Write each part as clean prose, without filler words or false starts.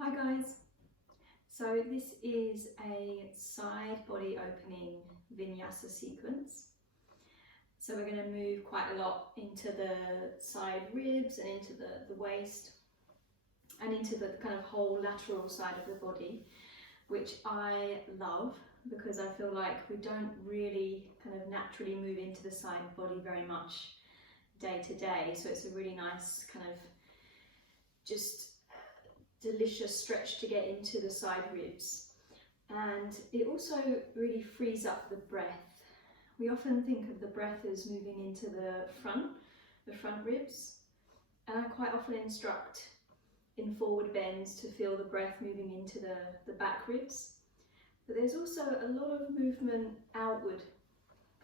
Hi guys, so this is a side body opening Vinyasa sequence. So we're going to move quite a lot into the side ribs and into the waist and into the kind of whole lateral side of the body, which I love because I feel like we don't really kind of naturally move into the side body very much day to day. So it's a really nice kind of just delicious stretch to get into the side ribs, and it also really frees up the breath. We often think of the breath as moving into the front ribs, and I quite often instruct in forward bends to feel the breath moving into the back ribs, but there's also a lot of movement outward,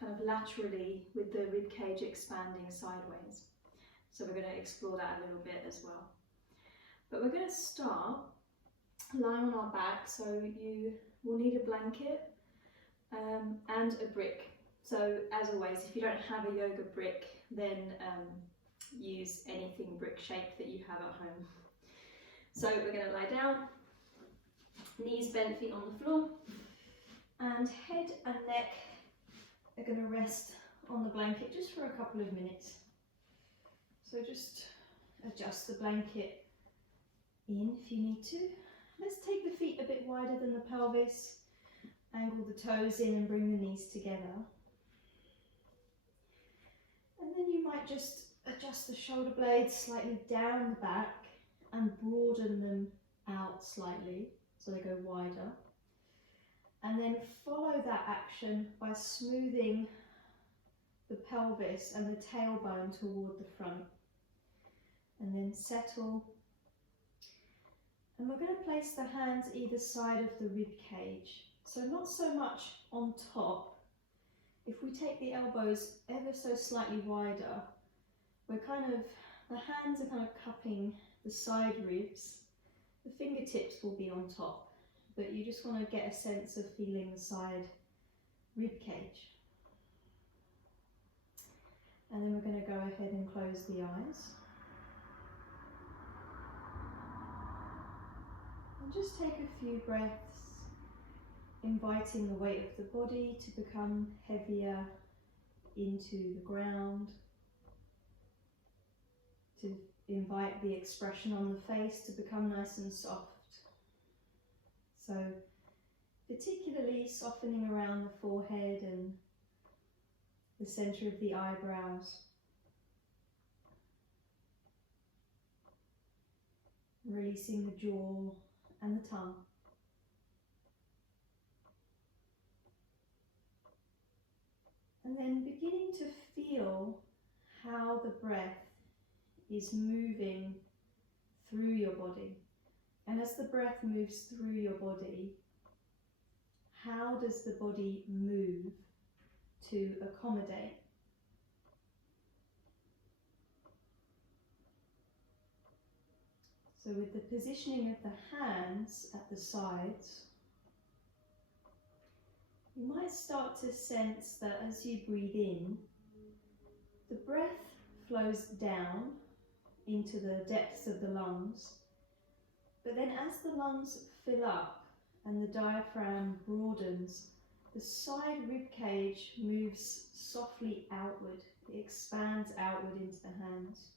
kind of laterally, with the rib cage expanding sideways. So we're going to explore that a little bit as well. But we're going to start lying on our back, so you will need a blanket and a brick. So as always, if you don't have a yoga brick, then use anything brick shaped that you have at home. So we're going to lie down, knees bent, feet on the floor, and head and neck are going to rest on the blanket just for a couple of minutes. So just adjust the blanket in if you need to. Let's take the feet a bit wider than the pelvis, angle the toes in and bring the knees together. And then you might just adjust the shoulder blades slightly down the back and broaden them out slightly so they go wider. And then follow that action by smoothing the pelvis and the tailbone toward the front. And then settle. And we're going to place the hands either side of the rib cage, so not so much on top. If we take the elbows ever so slightly wider, the hands are kind of cupping the side ribs. The fingertips will be on top, but you just want to get a sense of feeling the side rib cage. And then we're going to go ahead and close the eyes. And just take a few breaths, inviting the weight of the body to become heavier into the ground, to invite the expression on the face to become nice and soft. So particularly softening around the forehead and the center of the eyebrows. Releasing the jaw and the tongue. And then beginning to feel how the breath is moving through your body. And as the breath moves through your body, how does the body move to accommodate? So with the positioning of the hands at the sides, you might start to sense that as you breathe in, the breath flows down into the depths of the lungs, but then as the lungs fill up and the diaphragm broadens, the side rib cage moves softly outward. It expands outward into the hands.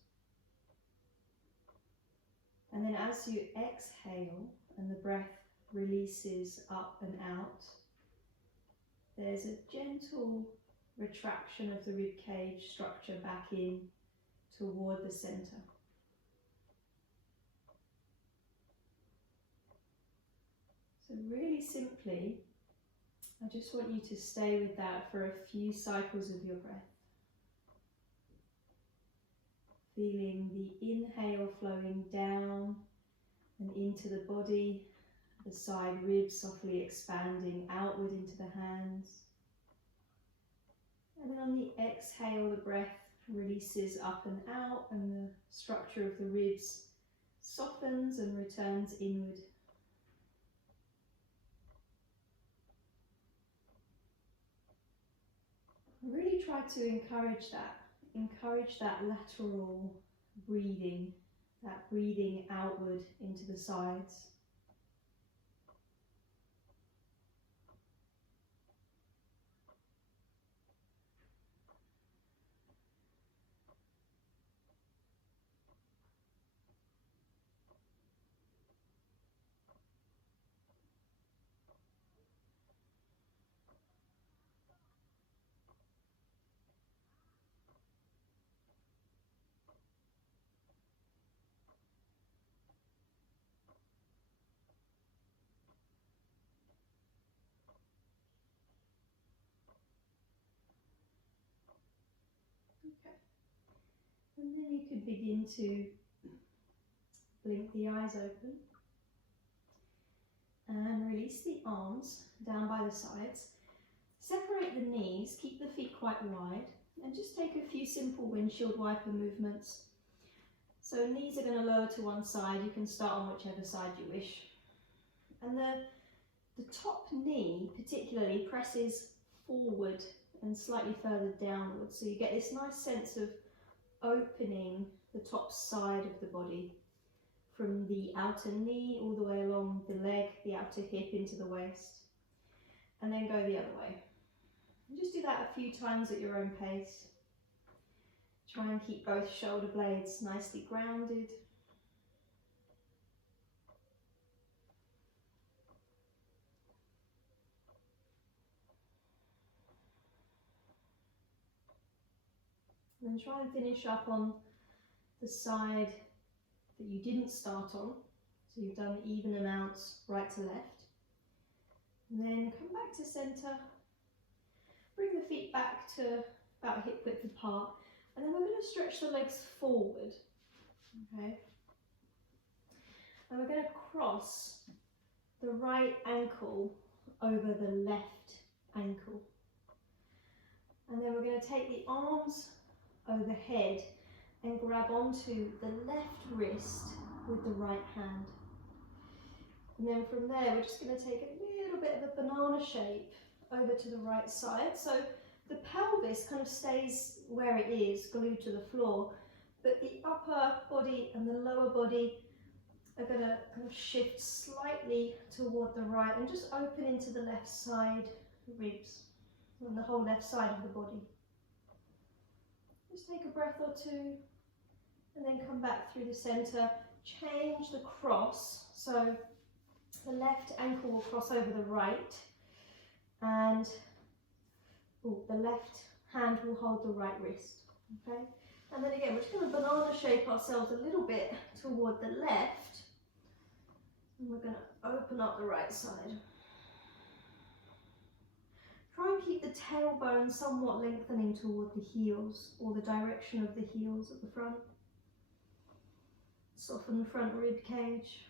And then as you exhale and the breath releases up and out, there's a gentle retraction of the rib cage structure back in toward the center. So really simply, I just want you to stay with that for a few cycles of your breath. Feeling the inhale flowing down and into the body, the side ribs softly expanding outward into the hands. And then on the exhale, the breath releases up and out and the structure of the ribs softens and returns inward. Really try to encourage that lateral breathing, that breathing outward into the sides. Okay. And then you could begin to blink the eyes open and release the arms down by the sides. Separate the knees, keep the feet quite wide, and just take a few simple windshield wiper movements. So knees are going to lower to one side, you can start on whichever side you wish. And the top knee particularly presses forward and slightly further downward, so you get this nice sense of opening the top side of the body from the outer knee all the way along the leg, the outer hip into the waist, and then go the other way. And just do that a few times at your own pace. Try and keep both shoulder blades nicely grounded. And then try and finish up on the side that you didn't start on. So you've done even amounts right to left. And then come back to centre. Bring the feet back to about hip width apart. And then we're going to stretch the legs forward. Okay. And we're going to cross the right ankle over the left ankle. And then we're going to take the arms overhead and grab onto the left wrist with the right hand. And then from there we're just going to take a little bit of a banana shape over to the right side. So the pelvis kind of stays where it is, glued to the floor, but the upper body and the lower body are going to kind of shift slightly toward the right and just open into the left side ribs and the whole left side of the body. Just take a breath or two and then come back through the centre. Change the cross, so the left ankle will cross over the right and the left hand will hold the right wrist. Okay, and then again we're just going to banana shape ourselves a little bit toward the left, and we're going to open up the right side. Try and keep the tailbone somewhat lengthening toward the heels, or the direction of the heels at the front. Soften the front rib cage.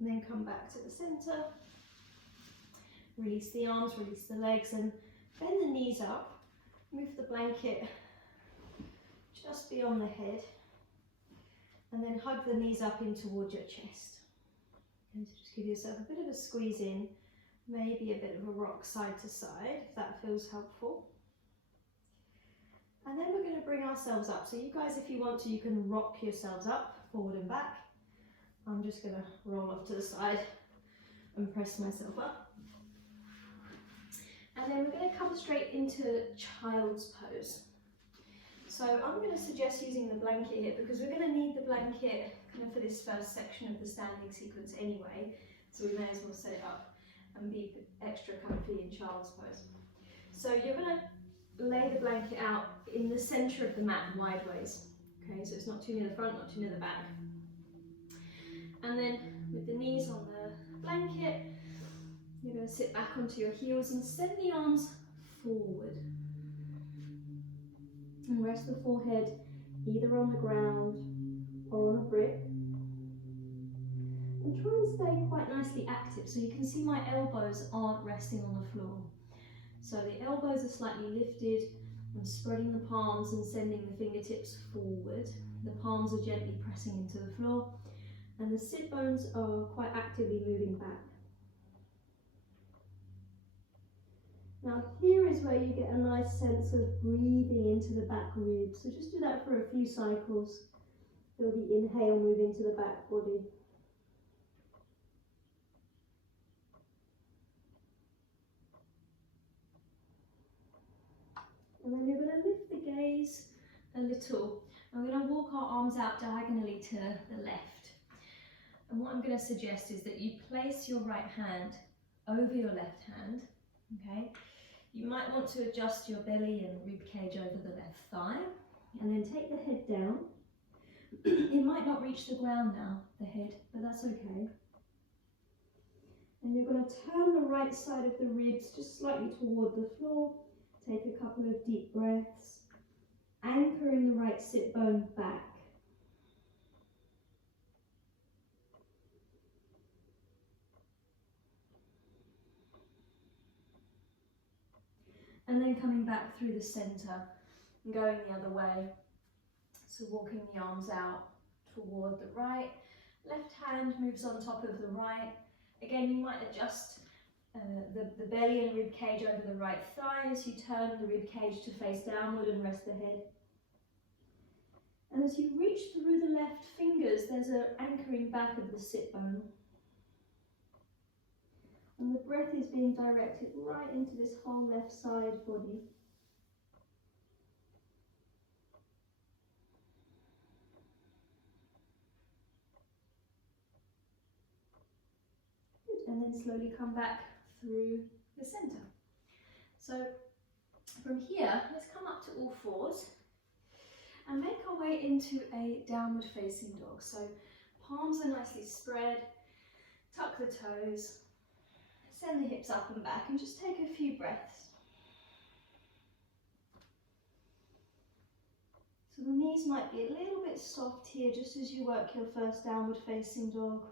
And then come back to the centre. Release the arms, release the legs, and bend the knees up. Move the blanket just beyond the head. And then hug the knees up in towards your chest. And just give yourself a bit of a squeeze in. Maybe a bit of a rock side to side, if that feels helpful. And then we're going to bring ourselves up. So you guys, if you want to, you can rock yourselves up, forward and back. I'm just going to roll off to the side and press myself up. And then we're going to come straight into child's pose. So I'm going to suggest using the blanket here, because we're going to need the blanket kind of for this first section of the standing sequence anyway. So we may as well set it up and be extra comfy in child's pose. So you're going to lay the blanket out in the centre of the mat wide ways. Okay, so it's not too near the front, not too near the back. And then with the knees on the blanket, you're going to sit back onto your heels and send the arms forward. And rest the forehead either on the ground or on a brick. And try and stay quite nicely active. So you can see my elbows aren't resting on the floor. So the elbows are slightly lifted. I'm spreading the palms and sending the fingertips forward. The palms are gently pressing into the floor. And the sit bones are quite actively moving back. Now here is where you get a nice sense of breathing into the back ribs. So just do that for a few cycles. Feel the inhale move into the back body. And then you're going to lift the gaze a little. I'm going to walk our arms out diagonally to the left. And what I'm going to suggest is that you place your right hand over your left hand. Okay. You might want to adjust your belly and rib cage over the left thigh. And then take the head down. It might not reach the ground now, the head, but that's okay. And you're going to turn the right side of the ribs just slightly toward the floor. Take a couple of deep breaths, anchoring the right sit bone back. And then coming back through the centre and going the other way. So walking the arms out toward the right. Left hand moves on top of the right. Again, you might adjust the belly and rib cage over the right thigh as you turn the rib cage to face downward and rest the head. And as you reach through the left fingers, there's an anchoring back of the sit bone. And the breath is being directed right into this whole left side body. Good. And then slowly come back through the centre. So from here, let's come up to all fours and make our way into a downward facing dog. So palms are nicely spread, tuck the toes, send the hips up and back, and just take a few breaths. So the knees might be a little bit soft here just as you work your first downward facing dog.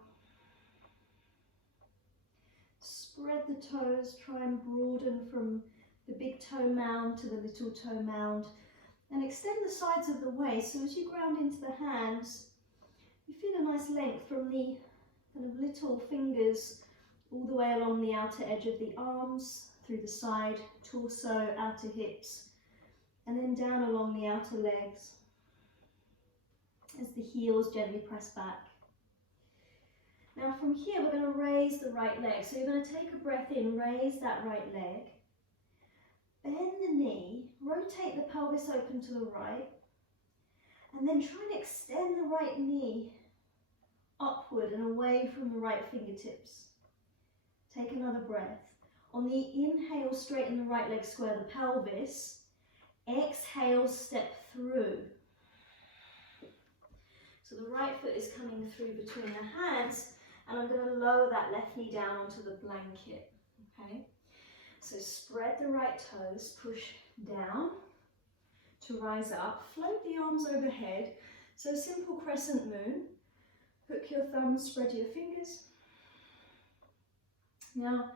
Spread the toes, try and broaden from the big toe mound to the little toe mound, and extend the sides of the waist, so as you ground into the hands, you feel a nice length from the kind of little fingers all the way along the outer edge of the arms, through the side, torso, outer hips, and then down along the outer legs as the heels gently press back. Now from here, we're going to raise the right leg. So you're going to take a breath in, raise that right leg, bend the knee, rotate the pelvis open to the right, and then try and extend the right knee upward and away from the right fingertips. Take another breath. On the inhale, straighten the right leg, square the pelvis. Exhale, step through. So the right foot is coming through between the hands, and I'm going to lower that left knee down onto the blanket. Okay? So spread the right toes, push down to rise up, float the arms overhead. So simple crescent moon. Hook your thumbs, spread your fingers. Now,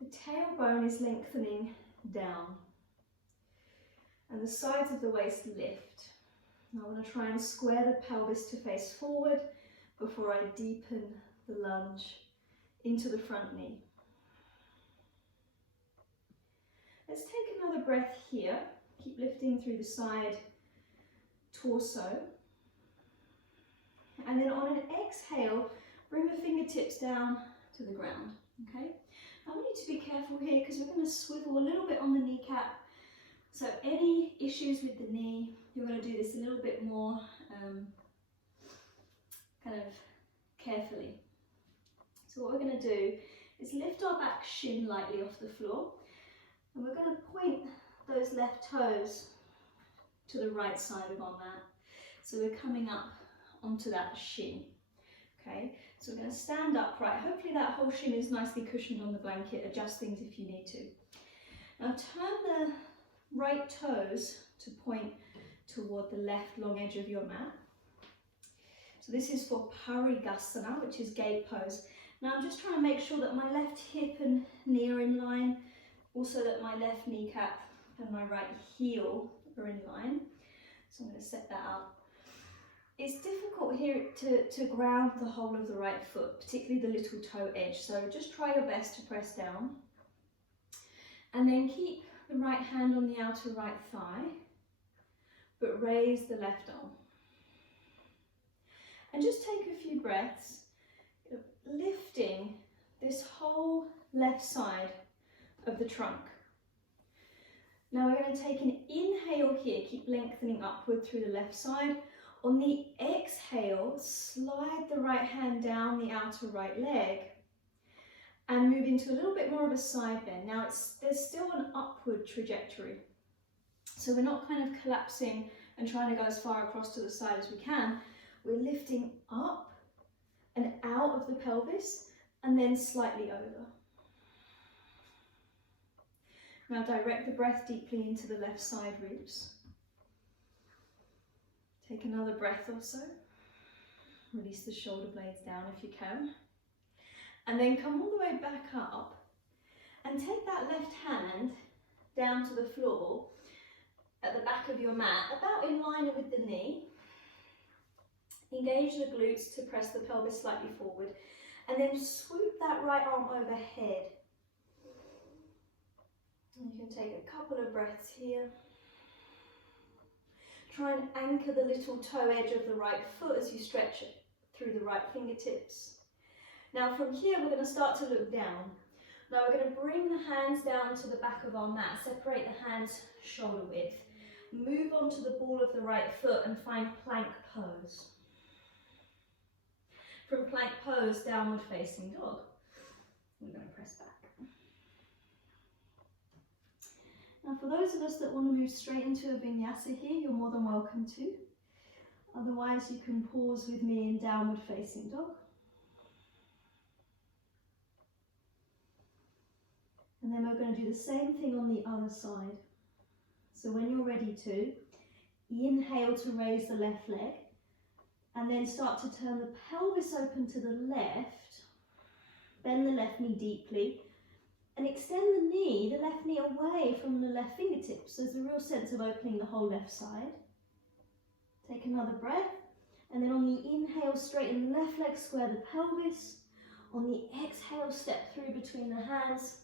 the tailbone is lengthening down and the sides of the waist lift. Now I want to try and square the pelvis to face forward before I deepen the lunge into the front knee. Let's take another breath here. Keep lifting through the side torso. And then on an exhale, bring the fingertips down to the ground. Okay, I want you to be careful here because we're going to swivel a little bit on the kneecap. So any issues with the knee, you're going to do this a little bit more kind of carefully. So what we're going to do is lift our back shin lightly off the floor, and we're going to point those left toes to the right side of our mat. So we're coming up onto that shin. Okay, so we're going to stand upright. Hopefully that whole shin is nicely cushioned on the blanket. Adjust things if you need to. Now turn the right toes to point toward the left long edge of your mat. So this is for Parighasana, which is gate pose. Now I'm just trying to make sure that my left hip and knee are in line, also that my left kneecap and my right heel are in line. So I'm going to set that up. It's difficult here to ground the whole of the right foot, particularly the little toe edge. So just try your best to press down. And then keep the right hand on the outer right thigh, but raise the left arm. And just take a few breaths, lifting this whole left side of the trunk. Now we're going to take an inhale here, keep lengthening upward through the left side. On the exhale, slide the right hand down the outer right leg and move into a little bit more of a side bend. Now there's still an upward trajectory, so we're not kind of collapsing and trying to go as far across to the side as we can. We're lifting up and out of the pelvis and then slightly over. Now direct the breath deeply into the left side ribs. Take another breath or so. Release the shoulder blades down if you can. And then come all the way back up and take that left hand down to the floor at the back of your mat, about in line with the knee. Engage the glutes to press the pelvis slightly forward, and then swoop that right arm overhead. And you can take a couple of breaths here. Try and anchor the little toe edge of the right foot as you stretch it through the right fingertips. Now from here we're going to start to look down. Now we're going to bring the hands down to the back of our mat, separate the hands shoulder width. Move onto the ball of the right foot and find plank pose. From plank pose, downward facing dog. We're going to press back. Now for those of us that want to move straight into a vinyasa here, you're more than welcome to. Otherwise you can pause with me in downward facing dog. And then we're going to do the same thing on the other side. So when you're ready to, inhale to raise the left leg, and then start to turn the pelvis open to the left, bend the left knee deeply, and extend the knee, the left knee away from the left fingertips. So there's a real sense of opening the whole left side. Take another breath, and then on the inhale, straighten the left leg, square the pelvis. On the exhale, step through between the hands,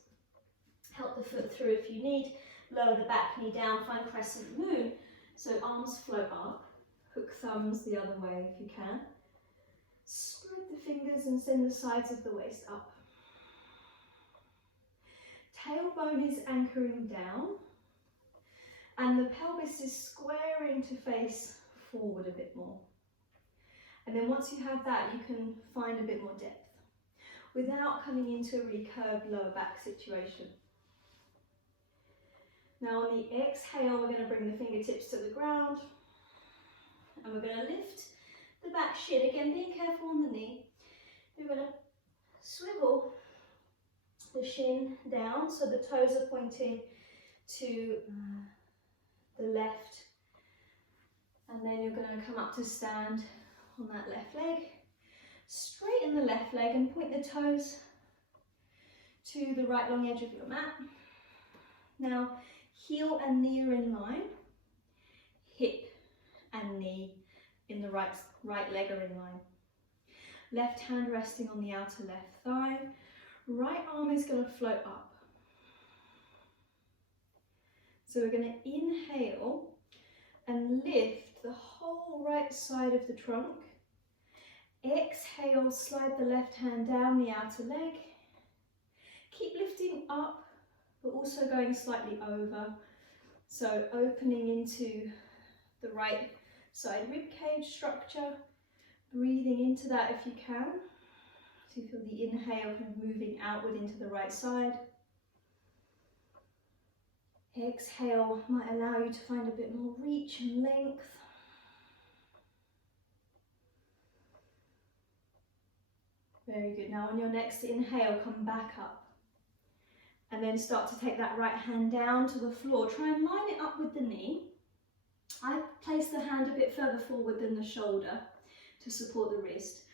help the foot through if you need, lower the back knee down, find crescent moon, so arms float up, hook thumbs the other way if you can. Spread the fingers and send the sides of the waist up. Tailbone is anchoring down, and the pelvis is squaring to face forward a bit more. And then once you have that, you can find a bit more depth without coming into a really curved lower back situation. Now on the exhale, we're going to bring the fingertips to the ground, and we're going to lift the back shin, again being careful on the knee. We're going to swivel the shin down so the toes are pointing to the left, and then you're going to come up to stand on that left leg. Straighten the left leg and point the toes to the right long edge of your mat. Now heel and knee are in line, hip and knee in the right leg are in line. Left hand resting on the outer left thigh. Right arm is going to float up. So we're going to inhale and lift the whole right side of the trunk. Exhale, slide the left hand down the outer leg. Keep lifting up, but also going slightly over. So opening into the right side ribcage structure. Breathing into that if you can. So you feel the inhale kind of moving outward into the right side. Exhale might allow you to find a bit more reach and length. Very good. Now on your next inhale, come back up. And then start to take that right hand down to the floor. Try and line it up with the knee. I place the hand a bit further forward than the shoulder to support the wrist.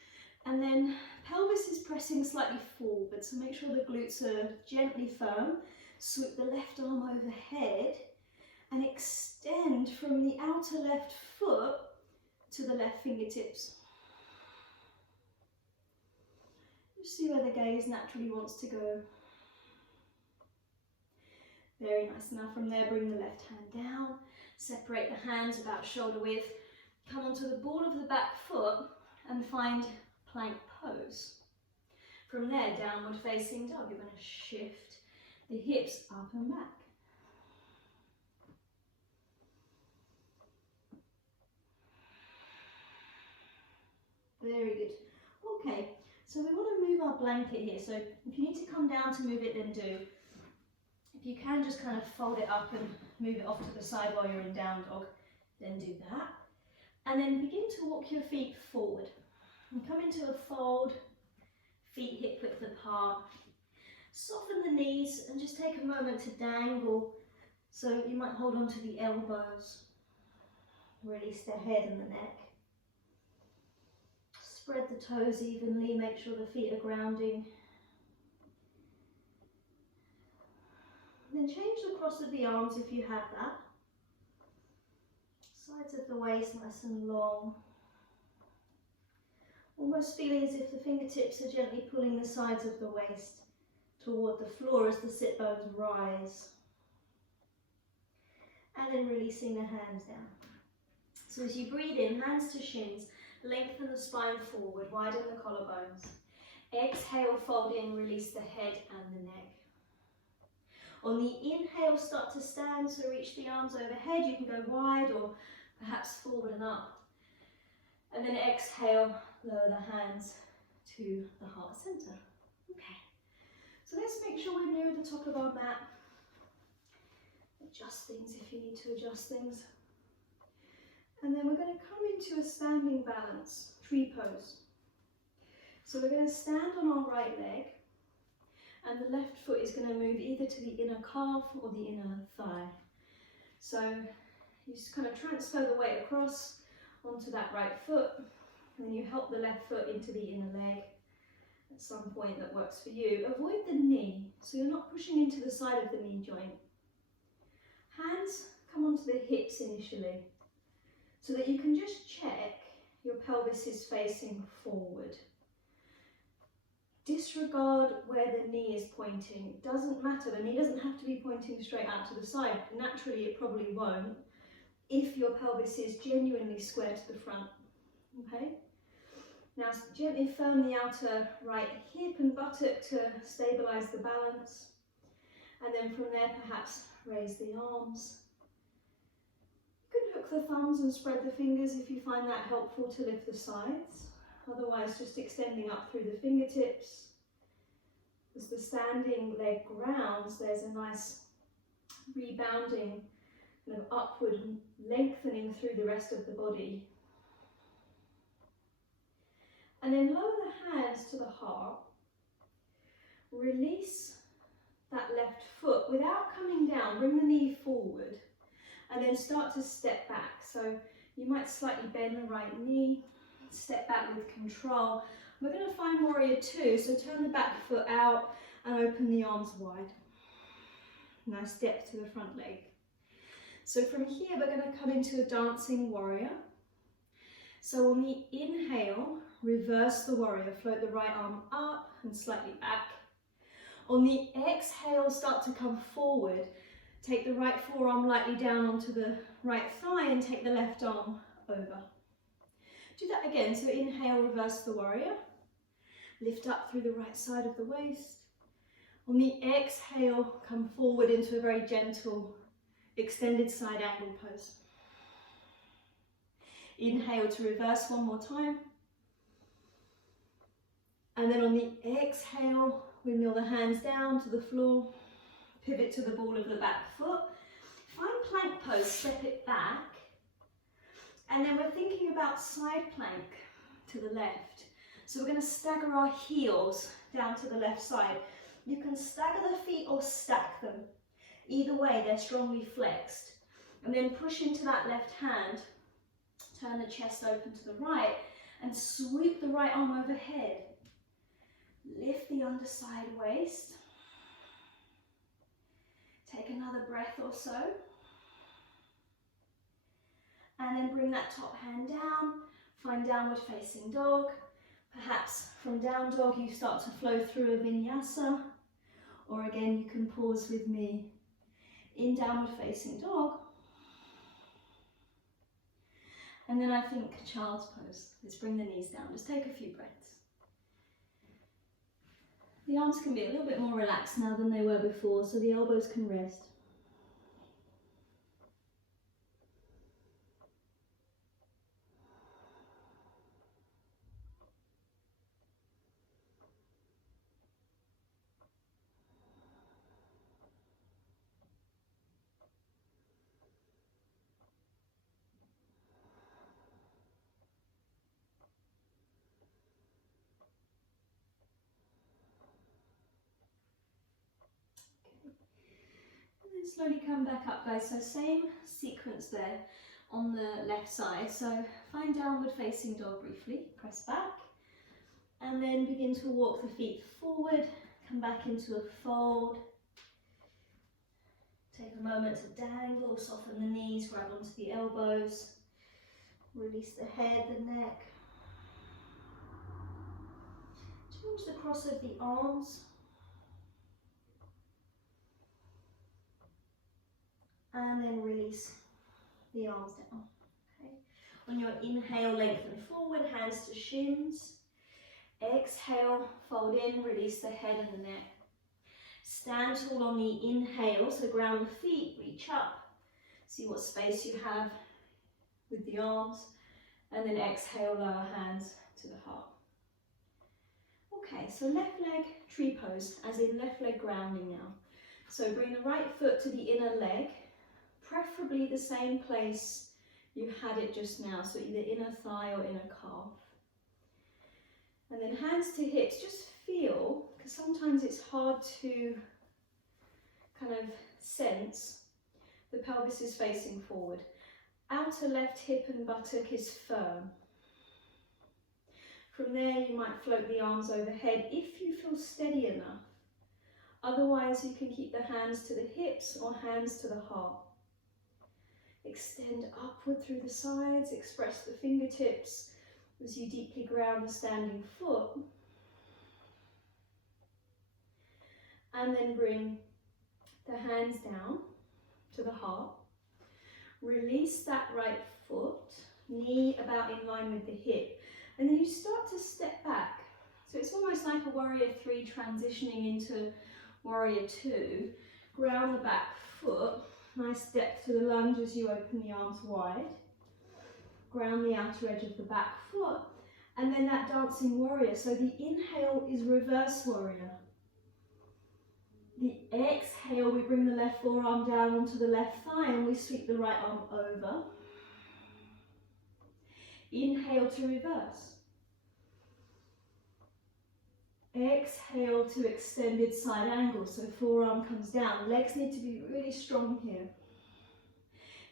And then pelvis is pressing slightly forward, so make sure the glutes are gently firm. Swoop the left arm overhead and extend from the outer left foot to the left fingertips. Just see where the gaze naturally wants to go. Very nice. Now from there, bring the left hand down, separate the hands about shoulder width, come onto the ball of the back foot and find plank pose. From there, downward facing dog. You're going to shift the hips up and back. Very good. Okay, so we want to move our blanket here. So if you need to come down to move it, then do. If you can just kind of fold it up and move it off to the side while you're in down dog, then do that. And then begin to walk your feet forward. And come into a fold, feet hip width apart. Soften the knees and just take a moment to dangle. So you might hold on to the elbows, release the head and the neck. Spread the toes evenly, make sure the feet are grounding. Then change the cross of the arms if you have that. Sides of the waist nice and long. Almost feeling as if the fingertips are gently pulling the sides of the waist toward the floor as the sit bones rise. And then releasing the hands down. So as you breathe in, hands to shins, lengthen the spine forward, widen the collarbones. Exhale, fold in, release the head and the neck. On the inhale, start to stand, so reach the arms overhead. You can go wide or perhaps forward and up. And then exhale, lower the hands to the heart center. Okay, so let's make sure we're near the top of our mat. Adjust things if you need to adjust things. And then we're going to come into a standing balance, tree pose. So we're going to stand on our right leg, and the left foot is going to move either to the inner calf or the inner thigh. So you just kind of transfer the weight across onto that right foot, and then you help the left foot into the inner leg at some point that works for you. Avoid the knee, so you're not pushing into the side of the knee joint. Hands come onto the hips initially, so that you can just check your pelvis is facing forward. Disregard where the knee is pointing. It doesn't matter, the knee doesn't have to be pointing straight out to the side. Naturally, it probably won't if your pelvis is genuinely square to the front. Okay? Now gently firm the outer right hip and buttock to stabilise the balance. And then from there, perhaps raise the arms. You can hook the thumbs and spread the fingers if you find that helpful to lift the sides. Otherwise, just extending up through the fingertips. As the standing leg grounds, there's a nice rebounding kind of upward lengthening through the rest of the body. And then lower the hands to the heart. Release that left foot without coming down. Bring the knee forward and then start to step back. So you might slightly bend the right knee, step back with control. We're going to find warrior two, so turn the back foot out and open the arms wide. Nice step to the front leg. So from here we're going to come into a dancing warrior. So on the inhale, reverse the warrior, float the right arm up and slightly back. On the exhale, start to come forward. Take the right forearm lightly down onto the right thigh and take the left arm over. Do that again, so inhale, reverse the warrior. Lift up through the right side of the waist. On the exhale, come forward into a very gentle, extended side angle pose. Inhale to reverse one more time. And then on the exhale, windmill the hands down to the floor. Pivot to the ball of the back foot. Find plank pose, step it back. And then we're thinking about side plank to the left. So we're going to stagger our heels down to the left side. You can stagger the feet or stack them. Either way, they're strongly flexed. And then push into that left hand. Turn the chest open to the right and sweep the right arm overhead. Lift the underside waist. Take another breath or so. And then bring that top hand down. Find downward facing dog. Perhaps from down dog you start to flow through a vinyasa. Or again, you can pause with me in downward facing dog. And then I think child's pose. Let's bring the knees down. Just take a few breaths. The arms can be a little bit more relaxed now than they were before, so the elbows can rest. slowly come back up, guys. So same sequence there on the left side. So find downward facing dog briefly, press back, and then begin to walk the feet forward, come back into a fold. Take a moment to dangle, soften the knees, grab onto the elbows, release the head, the neck. Change the cross of the arms. And then release the arms down. Okay. On your inhale, lengthen forward, hands to shins. Exhale, fold in, release the head and the neck. Stand tall on the inhale, so ground the feet, reach up. See what space you have with the arms. And then exhale, lower hands to the heart. Okay, so left leg tree pose, as in left leg grounding now. So bring the right foot to the inner leg, preferably the same place you had it just now, so either inner thigh or inner calf. And then hands to hips, just feel, because sometimes it's hard to kind of sense, the pelvis is facing forward. Outer left hip and buttock is firm. From there you might float the arms overhead if you feel steady enough. Otherwise you can keep the hands to the hips or hands to the heart. Extend upward through the sides, express the fingertips as you deeply ground the standing foot. And then bring the hands down to the heart. Release that right foot, knee about in line with the hip. And then you start to step back. So it's almost like a warrior 3 transitioning into warrior 2. Ground the back foot. Nice depth to the lunge as you open the arms wide. Ground the outer edge of the back foot. And then that dancing warrior. So the inhale is reverse warrior. The exhale, we bring the left forearm down onto the left thigh and we sweep the right arm over. Inhale to reverse. Exhale to extended side angle, so forearm comes down. Legs need to be really strong here.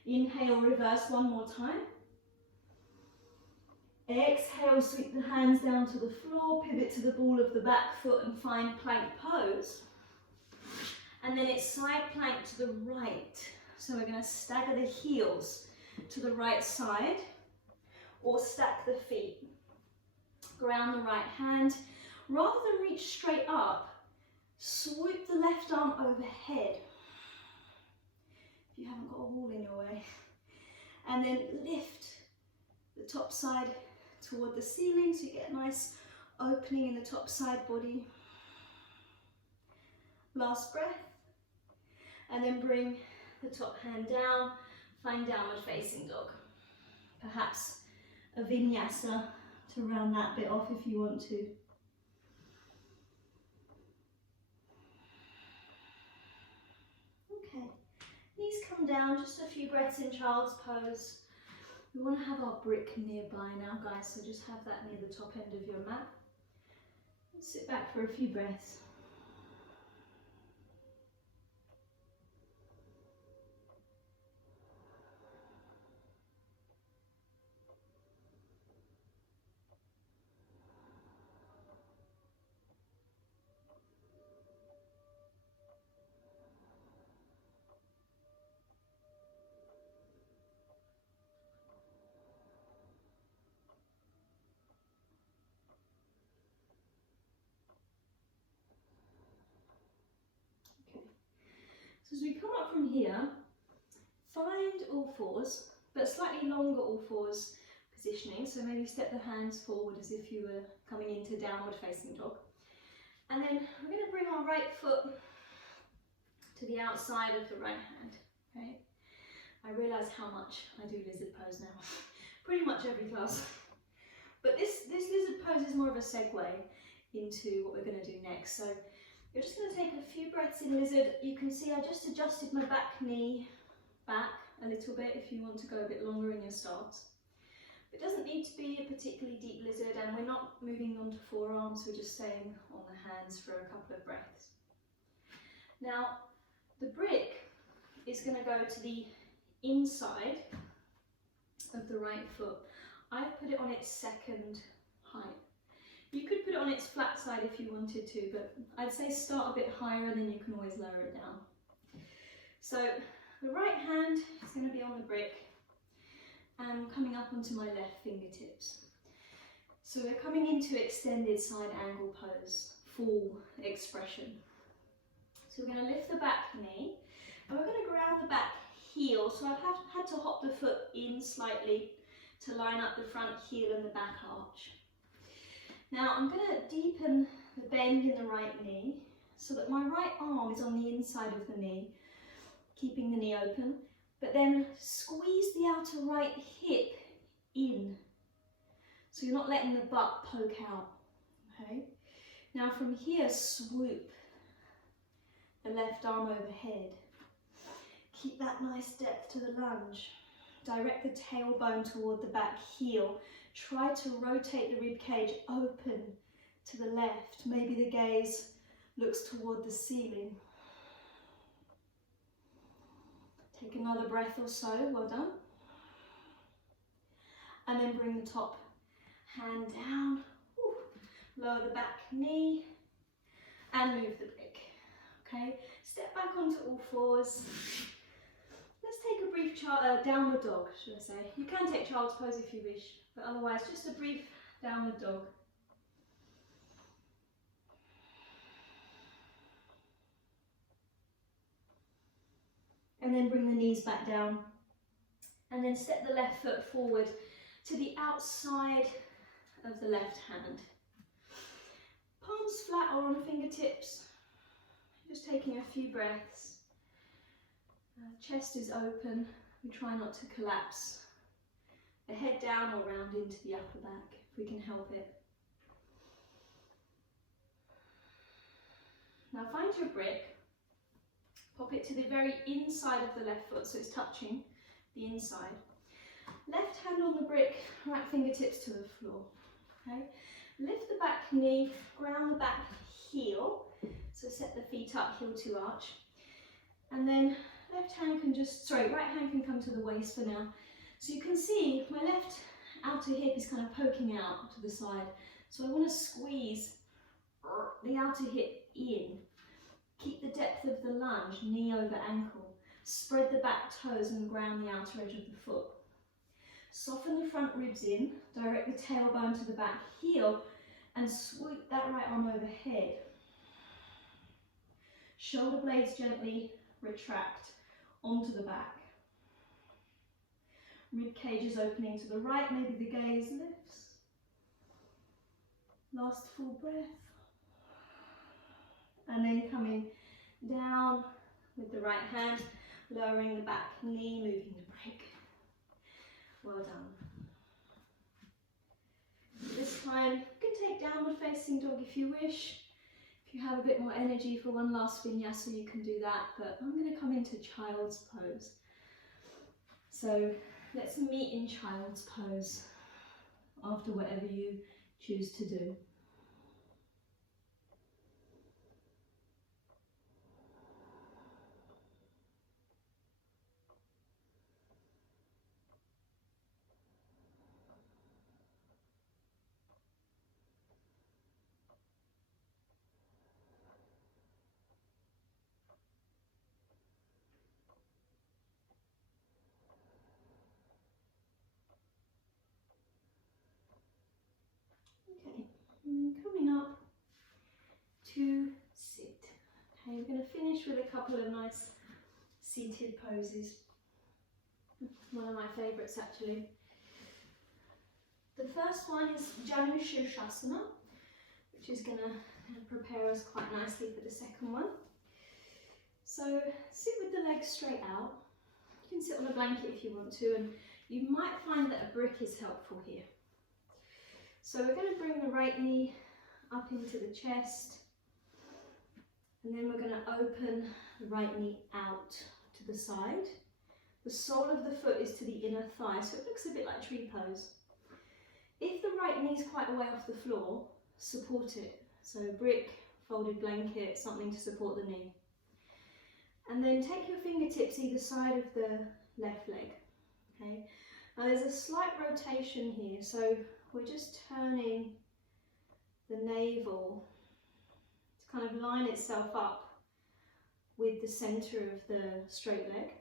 Inhale, reverse one more time. Exhale, sweep the hands down to the floor, pivot to the ball of the back foot and find plank pose. And then it's side plank to the right. So we're going to stagger the heels to the right side or stack the feet. Ground the right hand. Rather than reach straight up, swoop the left arm overhead. If you haven't got a wall in your way. And then lift the top side toward the ceiling so you get a nice opening in the top side body. Last breath. And then bring the top hand down, find downward facing dog. Perhaps a vinyasa to round that bit off if you want to. Okay, knees come down, just a few breaths in child's pose. We want to have our brick nearby now, guys, so just have that near the top end of your mat. Sit back for a few breaths. So as we come up from here, find all fours, but slightly longer all fours positioning. So maybe step the hands forward as if you were coming into downward facing dog. And then we're going to bring our right foot to the outside of the right hand. Okay. I realise how much I do lizard pose now, pretty much every class. But this lizard pose is more of a segue into what we're going to do next. So you're just going to take a few breaths in lizard. You can see I just adjusted my back knee back a little bit if you want to go a bit longer in your stance. It doesn't need to be a particularly deep lizard, and we're not moving on to forearms, we're just staying on the hands for a couple of breaths. Now, the brick is going to go to the inside of the right foot. I've put it on its second height. You could put it on its flat side if you wanted to, but I'd say start a bit higher and then you can always lower it down. So the right hand is going to be on the brick and coming up onto my left fingertips. So we're coming into extended side angle pose, full expression. So we're going to lift the back knee and we're going to ground the back heel. So I've had to hop the foot in slightly to line up the front heel and the back arch. Now I'm going to deepen the bend in the right knee so that my right arm is on the inside of the knee, keeping the knee open, but then squeeze the outer right hip in. So you're not letting the butt poke out, okay? Now from here, swoop the left arm overhead. Keep that nice depth to the lunge. Direct the tailbone toward the back heel. Try to rotate the rib cage open to the left. Maybe the gaze looks toward the ceiling. Take another breath or so, well done. And then bring the top hand down. Lower the back knee and move the brick. Okay, step back onto all fours. Let's take a brief downward dog, should I say. You can take child's pose if you wish, but otherwise just a brief downward dog. And then bring the knees back down. And then step the left foot forward to the outside of the left hand. Palms flat or on fingertips. Just taking a few breaths. Chest is open. We try not to collapse the head down or round into the upper back if we can help it. Now find your brick. Pop it to the very inside of the left foot, so it's touching the inside. Left hand on the brick, right fingertips to the floor. Okay. Lift the back knee, ground the back heel. So set the feet up, heel to arch. And then right hand can come to the waist for now. So you can see my left outer hip is kind of poking out to the side. So I want to squeeze the outer hip in. Keep the depth of the lunge, knee over ankle. Spread the back toes and ground the outer edge of the foot. Soften the front ribs in, direct the tailbone to the back heel and swoop that right arm overhead. Shoulder blades gently retract onto the back. Rib cage is opening to the right, maybe the gaze lifts. Last full breath. And then coming down with the right hand, lowering the back knee, moving the brick. Well done. This time, you can take downward facing dog if you wish. If you have a bit more energy for one last vinyasa, you can do that, but I'm going to come into child's pose. So let's meet in child's pose after whatever you choose to do. Okay, and then coming up to sit. Okay, we're going to finish with a couple of nice seated poses. One of my favourites actually. The first one is Vrksasana, which is going to prepare us quite nicely for the second one. So sit with the legs straight out. You can sit on a blanket if you want to, and you might find that a brick is helpful here. So we're going to bring the right knee up into the chest, and then we're going to open the right knee out to the side. The sole of the foot is to the inner thigh, so it looks a bit like tree pose. If the right knee is quite a way off the floor, support it. So brick, folded blanket, something to support the knee. And then take your fingertips either side of the left leg. Okay. Now there's a slight rotation here, so we're just turning the navel to kind of line itself up with the centre of the straight leg.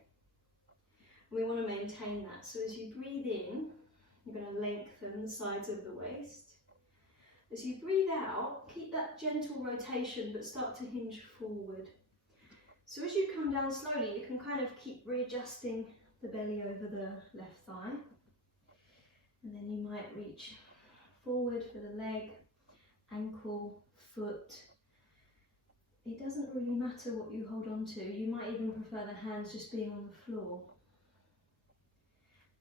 And we want to maintain that. So as you breathe in, you're going to lengthen the sides of the waist. As you breathe out, keep that gentle rotation but start to hinge forward. So as you come down slowly, you can kind of keep readjusting the belly over the left thigh. And then you might reach forward for the leg, ankle, foot. It doesn't really matter what you hold on to. You might even prefer the hands just being on the floor.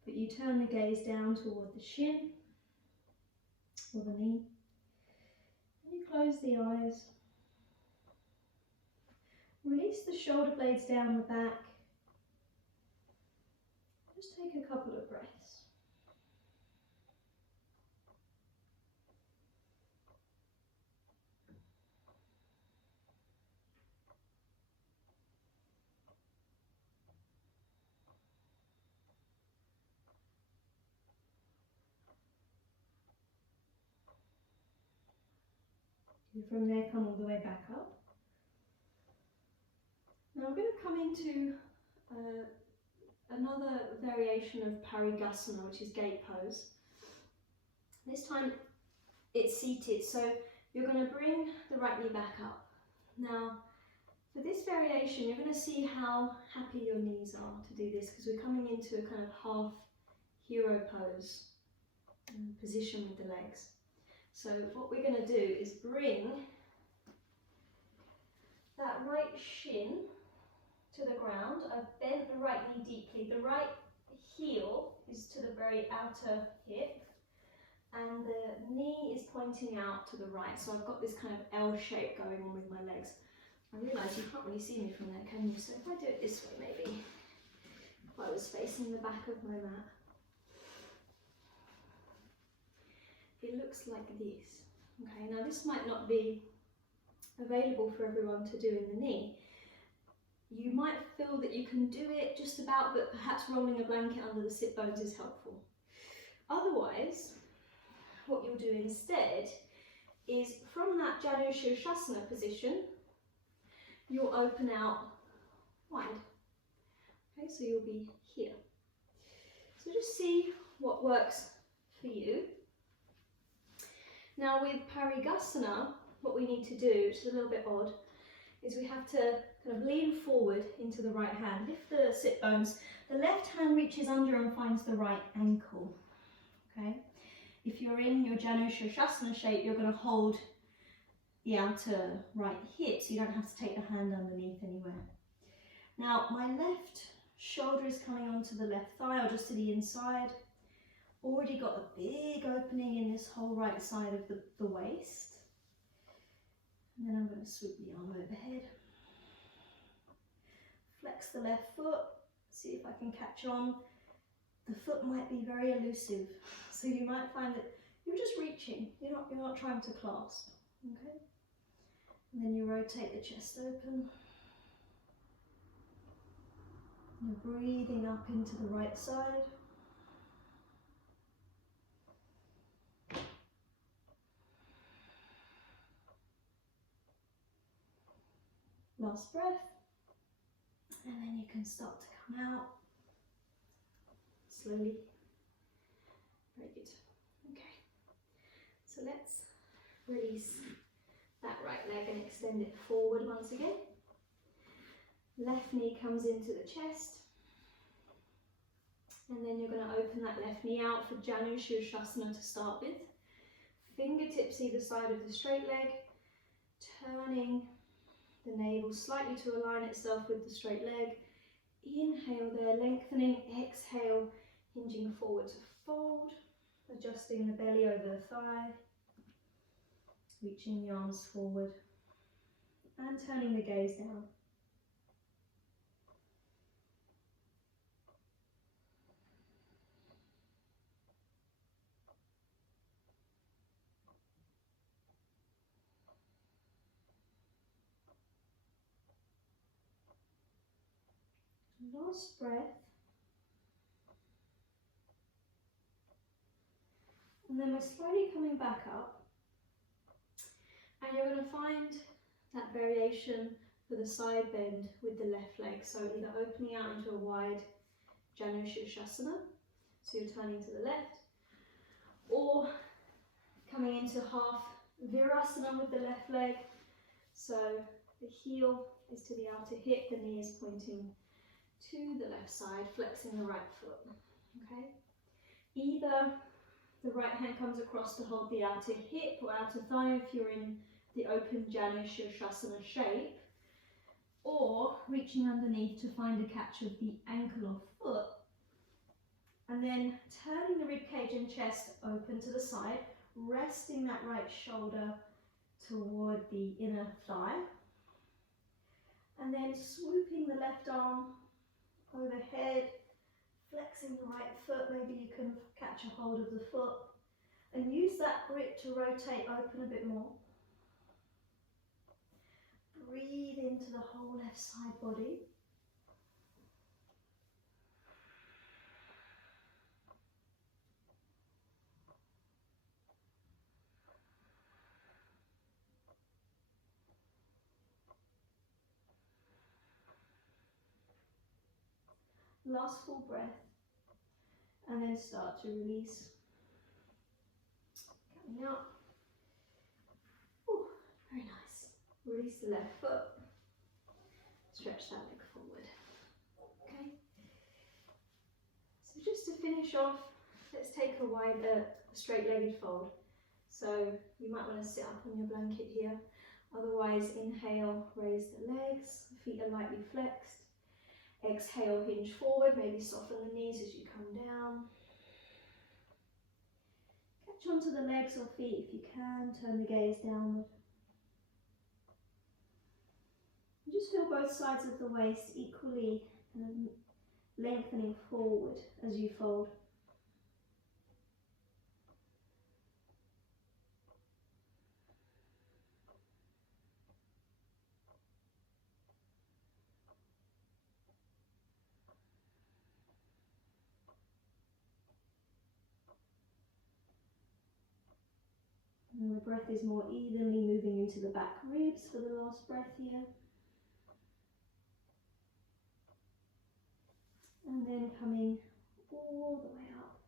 But you turn the gaze down toward the shin or the knee. And you close the eyes. Release the shoulder blades down the back. Just take a couple of breaths. And from there, come all the way back up. Now we're going to come into another variation of Parighasana, which is gate pose. This time it's seated, so you're going to bring the right knee back up. Now for this variation, you're going to see how happy your knees are to do this, because we're coming into a kind of half hero pose position with the legs. So what we're going to do is bring that right shin to the ground. I've bent the right knee deeply. The right heel is to the very outer hip and the knee is pointing out to the right. So I've got this kind of L shape going on with my legs. I realise you can't really see me from there, can you? So if I do it this way maybe, if I was facing the back of my mat. It looks like this. Okay, now this might not be available for everyone to do in the knee. You might feel that you can do it just about, but perhaps rolling a blanket under the sit bones is helpful. Otherwise, what you'll do instead is from that Vrksasana position, you'll open out wide. Okay, so you'll be here. So just see what works for you. Now with Parighasana, what we need to do, which is a little bit odd, is we have to kind of lean forward into the right hand, lift the sit bones. The left hand reaches under and finds the right ankle. Okay. If you're in your Vrksasana shape, you're going to hold the outer right hip, so you don't have to take the hand underneath anywhere. Now my left shoulder is coming onto the left thigh or just to the inside. Already got a big opening in this whole right side of the waist. And then I'm going to sweep the arm overhead. Flex the left foot, see if I can catch on. The foot might be very elusive, so you might find that you're just reaching, you're not trying to clasp. Okay? And then you rotate the chest open. You're breathing up into the right side. Last breath, and then you can start to come out slowly. Very good. Okay, so let's release that right leg and extend it forward once again. Left knee comes into the chest, and then you're going to open that left knee out for Vrksasana to start with. Fingertips either side of the straight leg, turning the navel slightly to align itself with the straight leg. Inhale there, lengthening, exhale, hinging forward to fold, adjusting the belly over the thigh, reaching the arms forward, and turning the gaze down. Last breath. And then we're slowly coming back up. And you're going to find that variation for the side bend with the left leg. So either opening out into a wide Vrksasana, so you're turning to the left, or coming into half Virasana with the left leg. So the heel is to the outer hip, the knee is pointing to the left side, flexing the right foot. Okay. Either the right hand comes across to hold the outer hip or outer thigh if you're in the open Vrksasana shape, or reaching underneath to find a catch of the ankle or foot, and then turning the ribcage and chest open to the side, resting that right shoulder toward the inner thigh, and then swooping the left arm overhead, flexing the right foot. Maybe you can catch a hold of the foot and use that grip to rotate open a bit more. Breathe into the whole left side body. Last full breath, and then start to release. Coming up. Ooh, very nice. Release the left foot. Stretch that leg forward. Okay. So just to finish off, let's take a wider, straight-legged fold. So you might want to sit up on your blanket here. Otherwise, inhale, raise the legs, feet are lightly flexed. Exhale, hinge forward, maybe soften the knees as you come down. Catch onto the legs or feet if you can, turn the gaze downward. And just feel both sides of the waist equally lengthening forward as you fold. And the breath is more evenly moving into the back ribs for the last breath here. And then coming all the way up.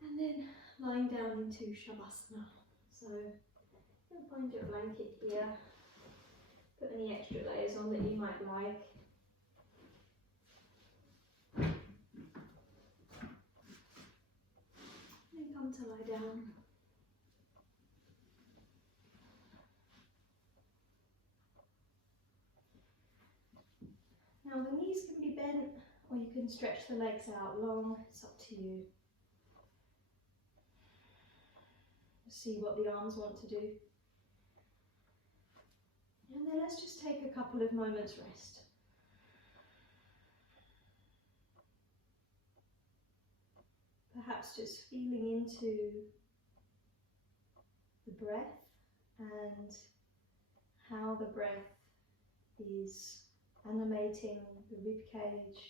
And then lying down into Savasana. So you'll find your blanket here. Put any extra layers on that you might like. And come to lie down. Now the knees can be bent, or you can stretch the legs out long, it's up to you. See what the arms want to do. And then let's just take a couple of moments rest. Perhaps just feeling into the breath and how the breath is animating the ribcage.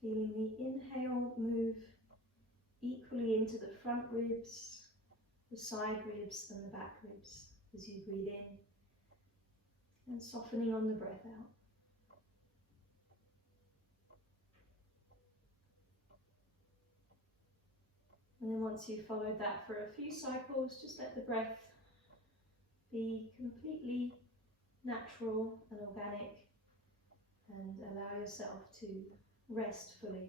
Feeling the inhale move equally into the front ribs, the side ribs and the back ribs as you breathe in, and softening on the breath out. And then once you've followed that for a few cycles, just let the breath be completely natural and organic, and allow yourself to rest fully.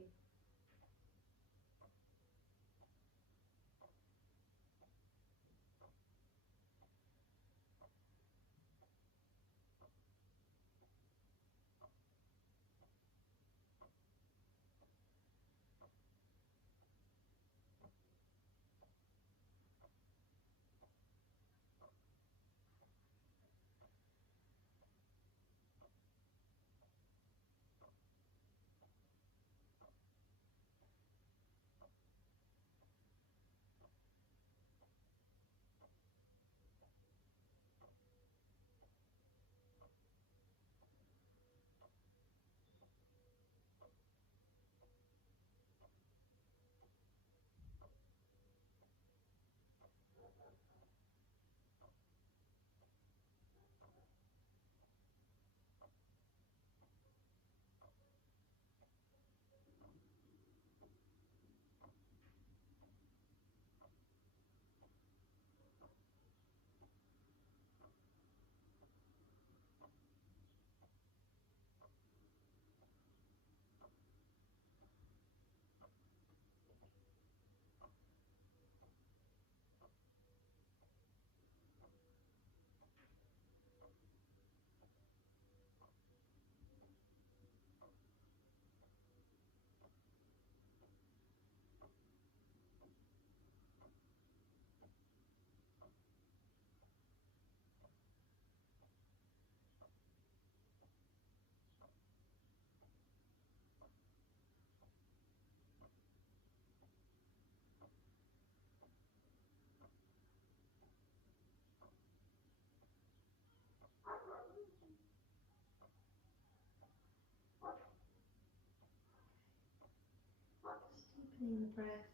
Opening the breath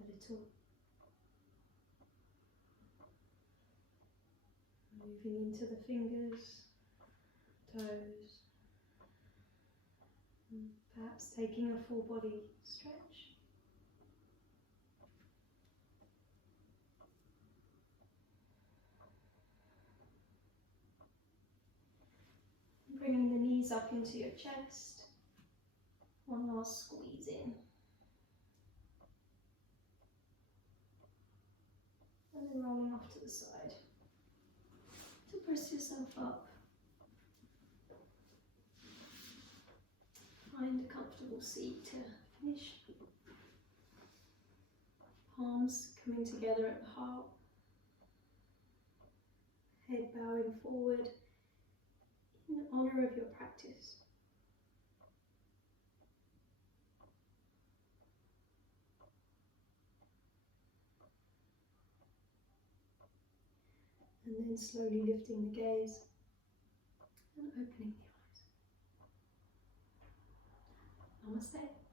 a little. Moving into the fingers, toes. And perhaps taking a full body stretch. Bringing the knees up into your chest. One last squeeze in. And then rolling off to the side. To press yourself up. Find a comfortable seat to finish. Palms coming together at the heart. Head bowing forward in honour of your practice. And then slowly lifting the gaze and opening the eyes. Namaste.